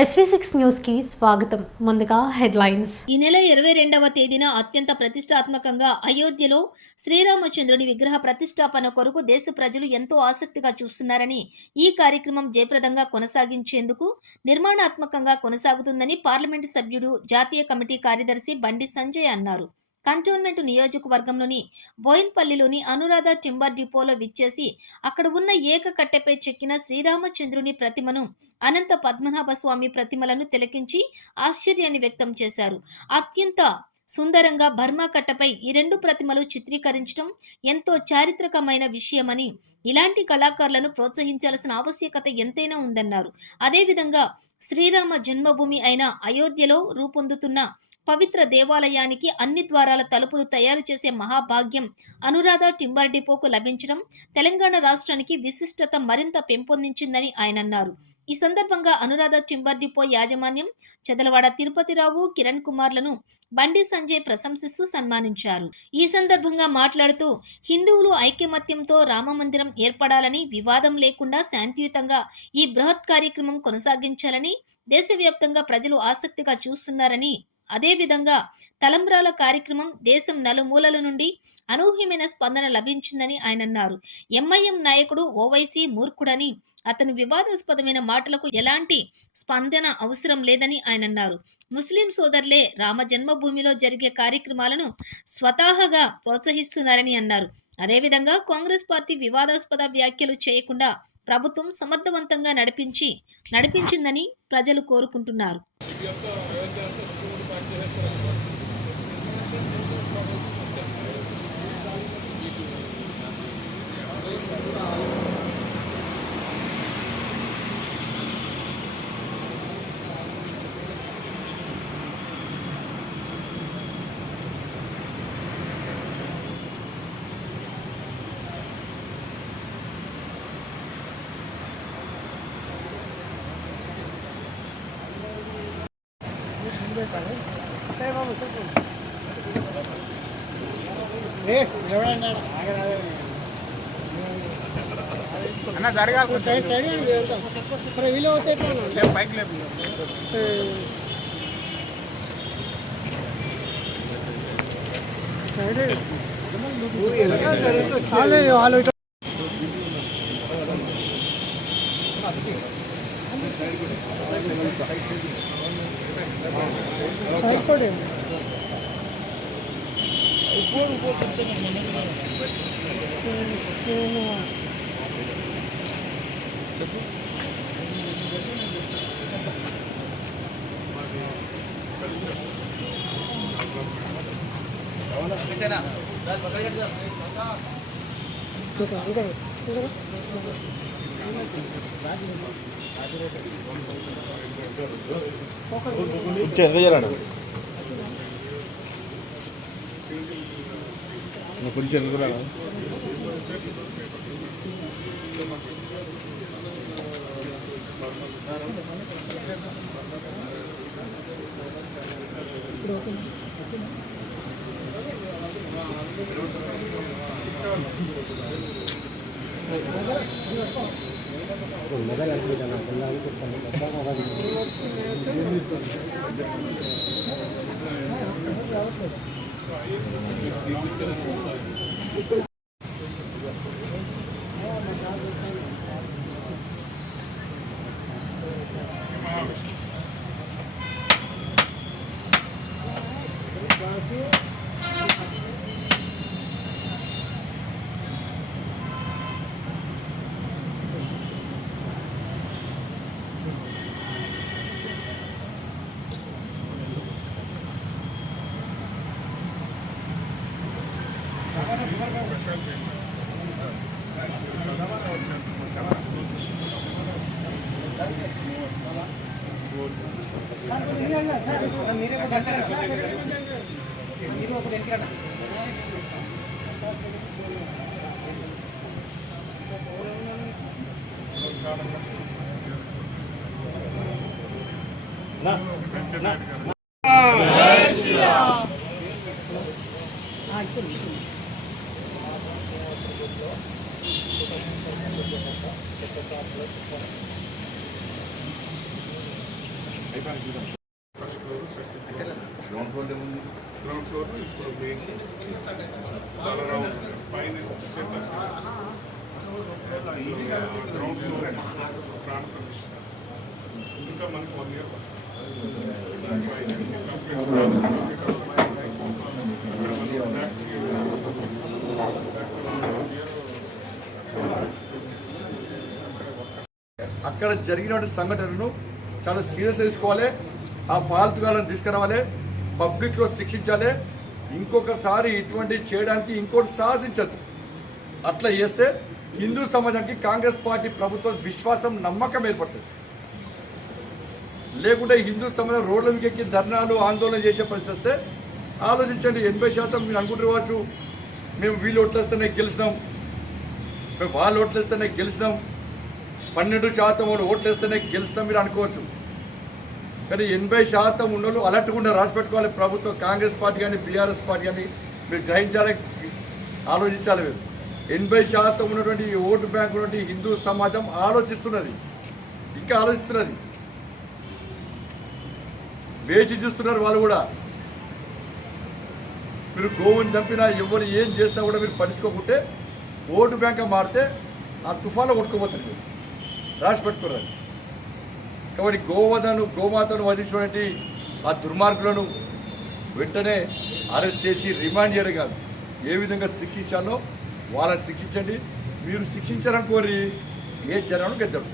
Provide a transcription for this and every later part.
SV6 news కి స్వాగతం. ముందుగా హెడ్లైన్స్. ఈ నెల 22వ తేదీన అత్యంత ప్రతిష్టాత్మకంగా అయోధ్యలో శ్రీరామచంద్రుని విగ్రహ ప్రతిష్టాపన కొరకు దేశ ప్రజలు ఎంతో ఆసక్తిగా చూస్తున్నారని, ఈ కార్యక్రమం జయప్రదంగా కొనసాగించేందుకు నిర్మాణాత్మకంగా కొనసాగుతుందని పార్లమెంటు సభ్యుడు, జాతీయ కమిటీ కార్యదర్శి బండి సంజయ్ అన్నారు. కంటోన్మెంట్ నియోజకవర్గంలోని బోయిన్పల్లిలోని అనురాధ టింబర్ డిపోలో విచ్చేసి అక్కడ ఉన్న ఏకకట్టెపై చెక్కిన శ్రీరామచంద్రుని ప్రతిమను, అనంత పద్మనాభ స్వామి ప్రతిమలను తిలకించి ఆశ్చర్యాన్ని వ్యక్తం చేశారు. అత్యంత సుందరంగా బర్మా కట్టపై ఈ రెండు ప్రతిమలు చిత్రీకరించడం ఎంతో చారిత్రకమైన విషయమని, ఇలాంటి కళాకారులను ప్రోత్సహించాల్సిన ఆవశ్యకత ఎంతైనా ఉందన్నారు. అదేవిధంగా శ్రీరామ జన్మభూమి అయిన అయోధ్యలో రూపొందుతున్న పవిత్ర దేవాలయానికి అన్ని ద్వారాల తలుపులు తయారు చేసే మహాభాగ్యం అనురాధ టింబర్ డిపోకు లభించడం తెలంగాణ రాష్ట్రానికి విశిష్టత మరింత పెంపొందించిందని ఆయన అన్నారు. ఈ సందర్భంగా అనురాధ టింబర్ డిపో యాజమాన్యం చెదలవాడ తిరుపతిరావు, కిరణ్ కుమార్లను బండి సంజయ్ ప్రశంసిస్తూ సన్మానించారు. ఈ సందర్భంగా మాట్లాడుతూ హిందువులు ఐకమత్యంతో రామమందిరం ఏర్పడాలని, వివాదం లేకుండా శాంతియుతంగా ఈ బృహత్ కార్యక్రమం కొనసాగించాలని దేశవ్యాప్తంగా ప్రజలు ఆసక్తిగా చూస్తున్నారని, అదేవిధంగా తలంబ్రాల కార్యక్రమం దేశం నలుమూలల నుండి అనూహ్యమైన స్పందన లభించిందని ఆయన అన్నారు. ఎంఐఎం నాయకుడు ఓవైసీ మూర్ఖుడని, అతను వివాదాస్పదమైన మాటలకు ఎలాంటి స్పందన అవసరం లేదని ఆయన అన్నారు. ముస్లిం సోదరులే రామ జన్మభూమిలో జరిగే కార్యక్రమాలను స్వతహాగా ప్రోత్సహిస్తున్నారని అన్నారు. అదేవిధంగా కాంగ్రెస్ పార్టీ వివాదాస్పద వ్యాఖ్యలు చేయకుండా ప్రభుత్వం సమర్థవంతంగా నడిపించిందని ప్రజలు కోరుకుంటున్నారు. అన్న జరగాలి వీలు అవుతాయి పైకి లేపు కొంచెం ఫస్ట్ ఫ్లోర్ గ్రౌండ్ ఫ్లోర్ ఏముంది గ్రౌండ్ ఫ్లోర్ ఇప్పుడు మెయిన్ పైన సెంటర్స్ గ్రౌండ్ ఫ్లోర్ ప్రాణ ప్రతిష్ట ఇంకా మనకి 1 year అక్కడ జరిగినటువంటి సంఘటనను చాలా సీరియస్ తీసుకోవాలి. ఆ ఫాల్తుగాలను తీసుకురావాలి, పబ్లిక్లో శిక్షించాలి. ఇంకొకసారి ఇటువంటి చేయడానికి ఇంకోటి సాహసించదు. అట్లా చేస్తే హిందూ సమాజానికి కాంగ్రెస్ పార్టీ ప్రభుత్వం విశ్వాసం నమ్మకం ఏర్పడుతుంది. లేకుంటే హిందూ సమాజం రోడ్ల మీద ఎక్కి ధర్నాలు ఆందోళన చేసే పరిస్థితి వస్తే ఆలోచించండి. 80% మీరు అనుకుంటున్నారు మేము వీళ్ళు ఓట్లేస్తేనే గెలిచినాం, మేము వాళ్ళు ఓట్లేస్తేనే గెలిచినాం, 12% ఓట్లేస్తేనే గెలుస్తాం మీరు అనుకోవచ్చు. కానీ 80% ఉన్నోళ్ళు అలర్ట్గా రాసి పెట్టుకోవాలి. ప్రభుత్వం కాంగ్రెస్ పార్టీ కానీ బీఆర్ఎస్ పార్టీ కానీ మీరు గ్రహించాలి, ఆలోచించాలి. మీరు 80% ఉన్నటువంటి ఓటు బ్యాంక్ ఉన్నటువంటి హిందూ సమాజం ఆలోచిస్తున్నది, ఇంకా ఆలోచిస్తున్నది, వేచి చూస్తున్నారు. వాళ్ళు కూడా మీరు గోవుని చంపినా ఎవరు ఏం చేసినా కూడా మీరు పట్టించుకోకుంటే ఓటు బ్యాంక్ మారితే ఆ తుఫాన్లో కొట్టుకోబోతుంది. రాసి పెట్టుకున్నారు. కాబట్టి గోమాతను వధించినటువంటి ఆ దుర్మార్గులను వెంటనే అరెస్ట్ చేసి రిమాండ్ చేయడం కాదు, ఏ విధంగా శిక్షించాలో వాళ్ళని శిక్షించండి. మీరు శిక్షించారనుకోరి ఏ జరగడం గెచ్చడం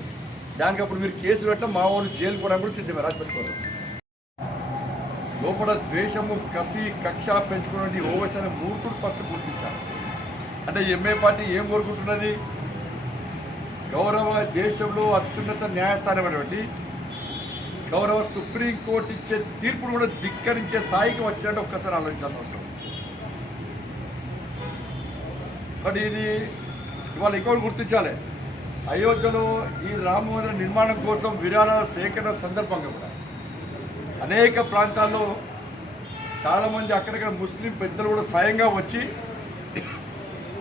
దానికి అప్పుడు మీరు కేసు పెట్టడం మా వాళ్ళు జైలు కూడా సిద్ధమే. రాసి పెట్టుకోవాలి. లోపల ద్వేషము, కసి, కక్ష పెంచుకున్నటువంటి ఓవైసీ మూర్తుడు ఫస్ట్ గుర్తించాలి. అంటే ఎంఏ పార్టీ ఏం కోరుకుంటున్నది? గౌరవ దేశంలో అత్యున్నత న్యాయస్థానం అనేటువంటి గౌరవ సుప్రీంకోర్టు ఇచ్చే తీర్పును కూడా ధిక్కరించే స్థాయికి వచ్చినట్టు ఒక్కసారి ఆలోచించాల్సిన అవసరం. కానీ ఇది ఇవాళ ఇంకోటి గుర్తించాలి. అయోధ్యలో ఈ రామ మందిర నిర్మాణం కోసం విరాళాల సేకరణ సందర్భంగా కూడా అనేక ప్రాంతాల్లో చాలామంది అక్కడక్కడ ముస్లిం పెద్దలు కూడా స్వయంగా వచ్చి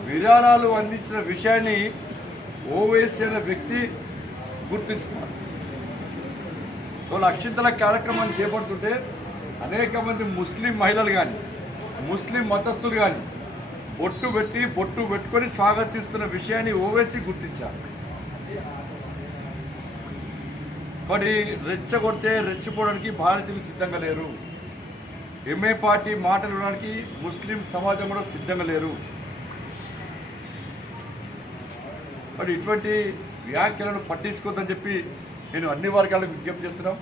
విరాళాలు అందించిన విషయాన్ని ఓవైసీ అనే వ్యక్తి గుర్తించుకున్నారు. వాళ్ళు అక్షింతల కార్యక్రమాన్ని చేపడుతుంటే అనేక మంది ముస్లిం మహిళలు కానీ ముస్లిం మతస్థులు కానీ బొట్టు పెట్టుకొని స్వాగతిస్తున్న విషయాన్ని ఓవైసీ గుర్తించారు. మరి రెచ్చగొడితే రెచ్చిపోవడానికి భారతీయులు సిద్ధంగా లేరు. ఎంఏ పార్టీ మాటలు వినడానికి ముస్లిం సమాజం కూడా సిద్ధంగా లేరు. మరి ఇటువంటి వ్యాఖ్యలను పట్టించుకోవద్దని చెప్పి నేను అన్ని వర్గాలకు విజ్ఞప్తి చేస్తున్నాం.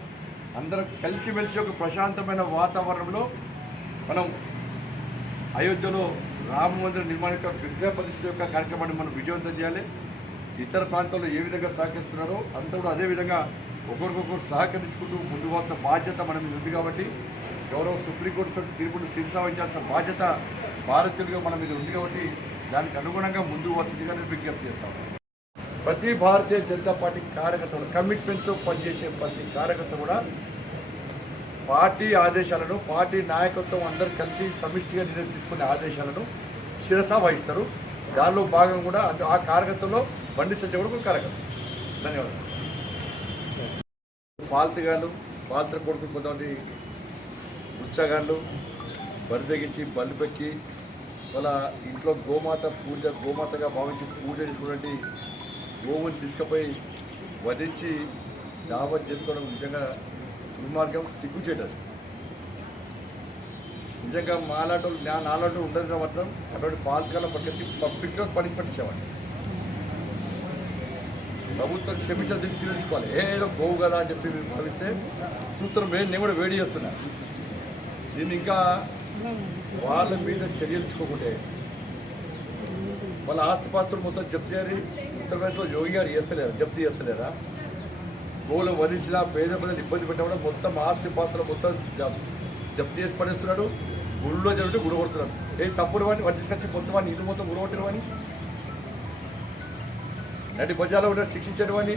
అందరం కలిసిమెలిసి ఒక ప్రశాంతమైన వాతావరణంలో మనం అయోధ్యలో రామ మందిర నిర్మాణ యొక్క విగ్రహ ప్రతిష్ఠ యొక్క కార్యక్రమాన్ని మనం విజయవంతం చేయాలి. ఇతర ప్రాంతాల్లో ఏ విధంగా సహకరిస్తున్నారో అంతా కూడా అదేవిధంగా ఒకరికొకరు సహకరించుకుంటూ ముందు పోవాల్సిన బాధ్యత మన మీద ఉంది. కాబట్టి గౌరవ సుప్రీంకోర్టు తీర్పును శిరసావహించాల్సిన బాధ్యత భారతీయులుగా మన మీద ఉంది. కాబట్టి దానికి అనుగుణంగా ముందు పోవాల్సిందిగా నేను విజ్ఞప్తి చేస్తాను. ప్రతి భారతీయ జనతా పార్టీ కార్యకర్తలు కమిట్మెంట్తో పనిచేసే ప్రతి కార్యకర్త కూడా పార్టీ ఆదేశాలను, పార్టీ నాయకత్వం అందరూ కలిసి సమిష్టిగా నిర్ణయం తీసుకునే ఆదేశాలను శిరసా వహిస్తారు. దానిలో భాగం కూడా ఆ కార్యకర్తలో బండి సంజయ్ కూడా కార్యకర్త. ధన్యవాదాలు. ఫాల్తు కొడుకు కొంతమంది ఉత్సాగాళ్ళు బరిదగించి బలిపెక్కి వాళ్ళ ఇంట్లో గోమాతగా భావించి పూజ చేసుకున్నటువంటి గోవుని తీసుకుపోయి వధించి దావత్ చేసుకోవడం నిజంగా దుర్మార్గం, సిగ్గుచేటది. నిజంగా నాలాంటి ఉండదు మాత్రం అటువంటి ఫాల్తుగా పట్టుకొచ్చి పబ్లిక్లో పనిష్మెంట్ ఇచ్చేవాడిని. ప్రభుత్వం క్షమించాలి, తీసుకోవాలి. ఏదో గోవు కదా అని చెప్పి మీరు భావిస్తే చూస్తున్నాం. నేను కూడా వేడి చేస్తున్నా. దీన్ని ఇంకా వాళ్ళ మీద చర్యలు తీసుకోకుంటే వాళ్ళ ఆస్తిపాస్తులు మొత్తం జప్తు చేయాలి. ఉత్తరప్రదేశ్లో యోగి గారు జప్తు చేస్తలేరా? గోవులు వధించిన పేద ప్రజలు ఇబ్బంది పెట్టడం మొత్తం ఆస్తిపాస్తులు మొత్తం జప్తు చేసి పడేస్తున్నాడు. గుడిలో జరిగితే గుడి కొడుతున్నాడు. సంపూర్ణ వాడిని తీసుకొచ్చి మొత్తం వాడిని ఇల్లు మొత్తం గురగొట్టిన వాడిని, నడి బజార్లో ఉన్న శిక్షించడం అని.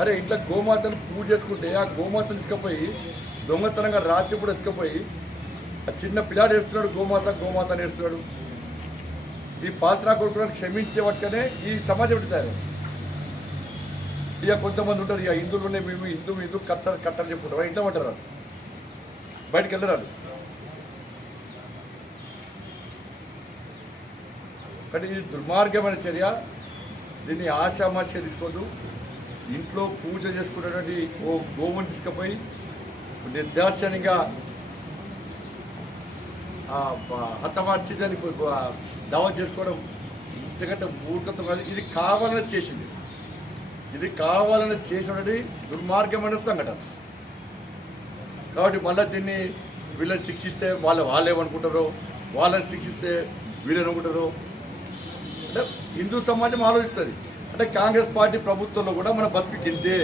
అరే ఇంట్లో గోమాతను పూజ చేసుకుంటే ఆ గోమాతను తీసుకుపోయి దొంగతనంగా రాత్రి కూడా ఎత్తుకపోయి ఆ చిన్న పిల్లాడు ఏడుస్తున్నాడు, గోమాత అని ఏడుస్తున్నాడు. ఈ ఫాల్తునా కొడుకులను క్షమించే వాటికనే ఈ సమాజం తయారు. ఇక కొంతమంది ఉంటారు, ఇక హిందువులునే మేము హిందూ కట్టని చెప్పుకుంటారు, ఇంట్లో ఉంటారు, బయటకు వెళ్ళరారు. కానీ ఇది దుర్మార్గమైన చర్య. దీన్ని ఆశామాషగా తీసుకోవద్దు. ఇంట్లో పూజ చేసుకునేటువంటి ఓ గోవుని తీసుకుపోయి నిర్దాక్షణ్యంగా హతమార్చి దాన్ని దావా చేసుకోవడం ఎందుకంటే మూర్ఖత్వం కాదు. ఇది కావాలని చేసింది, ఇది కావాలని చేసినటువంటి దుర్మార్గమైన సంఘటన. కాబట్టి మళ్ళీ దీన్ని వీళ్ళని శిక్షిస్తే వాళ్ళేమనుకుంటారో, వాళ్ళని శిక్షిస్తే వీళ్ళని అనుకుంటారో అంటే హిందూ సమాజం ఆలోచిస్తుంది. అంటే కాంగ్రెస్ పార్టీ ప్రభుత్వంలో కూడా మన బతుకు కిందే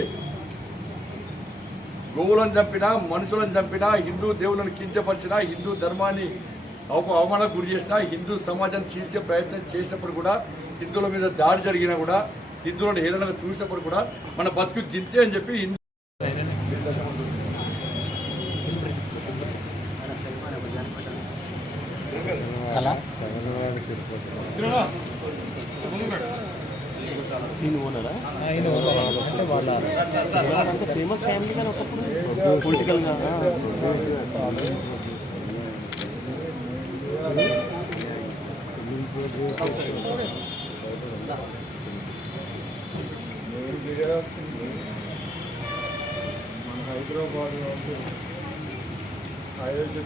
గోవులను చంపినా, మనుషులను చంపినా, హిందూ దేవులను కించపరిచినా, హిందూ ధర్మాన్ని అవమానాలకు గురి చేసినా, హిందూ సమాజాన్ని చీల్చే ప్రయత్నం చేసినప్పుడు కూడా, హిందువుల మీద దాడి జరిగినా కూడా, హిందువులను హేళనగా చూసినప్పుడు కూడా మన బతుకు గింతే అని చెప్పి అంటే వాళ్ళ ఫేమస్ ఫ్యామిలీ కానీ ఒకప్పుడు పొలిటికల్గా మన హైదరాబాద్ అయోధ్య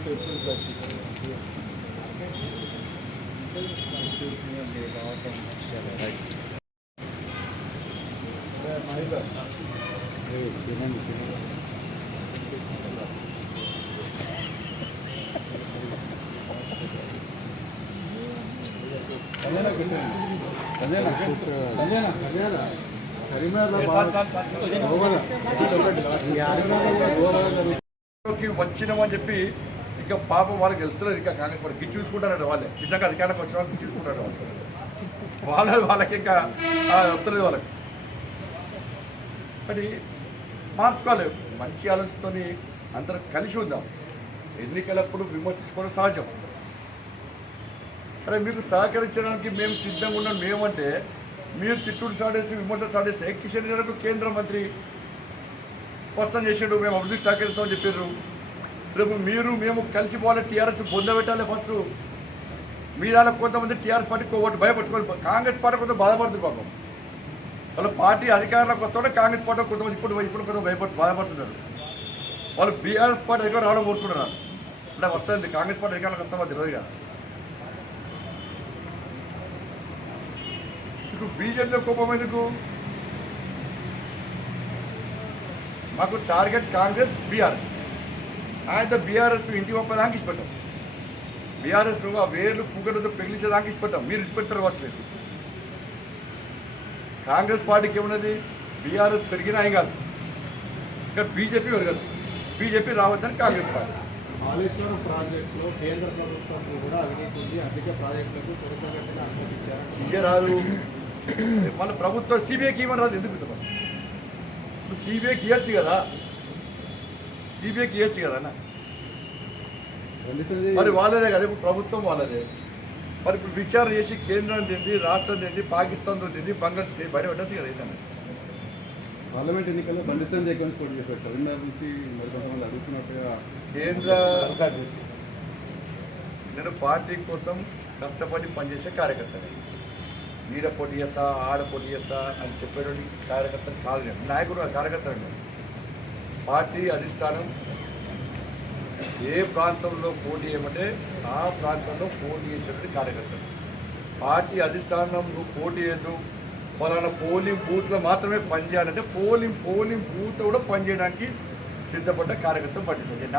ఎప్పుడు వచ్చినామని చెప్పి ఇక పాపం వాళ్ళకి తెలుస్తలేదు. ఇంకా కాంగ్రెస్ పార్టీ చూసుకుంటారంట, వాళ్ళే నిజంగా అధికారంలోకి వచ్చిన వాళ్ళకి చూసుకుంటారు. వాళ్ళకి ఇంకా వస్తలేదు వాళ్ళకి. కానీ మార్చుకోవాలి, మంచి ఆలోచనతో అందరూ కలిసి ఉందాం. ఎన్నికలప్పుడు విమర్శించుకోవడం సహజం. అరే మీకు సహకరించడానికి మేము సిద్ధంగా ఉన్నాం. మేమంటే మీరు తిట్టుడు సాడేసి విమర్శలు సాడేస్తే కిషన్ రెడ్డి కేంద్ర మంత్రి స్పష్టం చేసాడు, మేము అభివృద్ధి సహకరిస్తామని చెప్పారు. రేపు మేము కలిసి పోవాలి, టీఆర్ఎస్ పొందబెట్టాలి. ఫస్ట్ మీ దానికి కొంతమంది టీఆర్ఎస్ పార్టీకి ఓటు భయపడుకోవాలి. కాంగ్రెస్ పార్టీ కొంత బాధపడుతుంది పాపం. వాళ్ళ పార్టీ అధికారంలోకి వస్తుంటే కాంగ్రెస్ పార్టీ కొంతమంది ఇప్పుడు కొంత బాధపడుతున్నారు. వాళ్ళు బీఆర్ఎస్ పార్టీ అధికారం రావడం కోరుకుంటున్నారు. అంటే వస్తుంది కాంగ్రెస్ పార్టీ అధికారంలోకి వస్తామో తెలియదు కదా. ఇప్పుడు బీజేపీలో కోపం ఎందుకు? మాకు టార్గెట్ కాంగ్రెస్, బీఆర్ఎస్. ఆయన బీఆర్ఎస్ ఇంటి పంపేదానికి ఇష్టపడ్డాం. బీఆర్ఎస్ ఆ వేర్లు పుగలతో పెగిలించేదానికి ఇష్టపడ్డాం. మీరు ఇష్టపెడతారు వచ్చలేదు. కాంగ్రెస్ పార్టీకి ఏమున్నది? బీఆర్ఎస్ పెరిగినా ఏం కాదు, ఇక్కడ బీజేపీ పెరగదు. బీజేపీ రావద్దని కాంగ్రెస్ పార్టీ. కాళేశ్వరం ప్రాజెక్టులో కేంద్ర ప్రభుత్వం కూడా అవినీతి ఉంది, అధిక ప్రాజెక్టులకు త్వరితగతిన అనుమతించారు. ఇదే రాదు. మన ప్రభుత్వం సిబిఐకి ఇవ్వని రాదు. ఎందుకు ఇప్పుడు సిబిఐకి ఇవ్వచ్చు కదా, సిబిఐకి ఇవ్వచ్చు కదా అన్న. మరి వాళ్ళదే కదా, ఇప్పుడు ప్రభుత్వం వాళ్ళదే. మరి ఇప్పుడు విచారణ చేసి కేంద్రం తింది, రాష్ట్రం తింది, పాకిస్తాన్తో తింది, బంగ్లాదేశ్ బయట పెట్టచ్చు కదా. ఏంటన్నా పార్లమెంట్ ఎన్నికల్లో బండి సంజయ్ కలిసి పోటీ చేశారు. కరీంనగర్ నుంచి మరి కొంతమంది అడుగుతున్నట్టుగా కేంద్ర నేను పార్టీ కోసం కష్టపడి పనిచేసే కార్యకర్తని. ఈడ పోటీ చేస్తా, ఆడ పోటీ చేస్తా అని చెప్పేటువంటి కార్యకర్తలు కాదు. నేను నాయకుడు, కార్యకర్త. పార్టీ అధిష్టానం ఏ ప్రాంతంలో పోటీ చేయమంటే ఆ ప్రాంతంలో పోటీ చేసేటువంటి కార్యకర్తలు. పార్టీ అధిష్టానం నువ్వు పోటీ చేయద్దు, ఫలానా పోలింగ్ బూత్లో మాత్రమే పనిచేయాలంటే పోలింగ్ బూత్ కూడా పనిచేయడానికి సిద్ధపడ్డ కార్యకర్తలు పట్టించండి.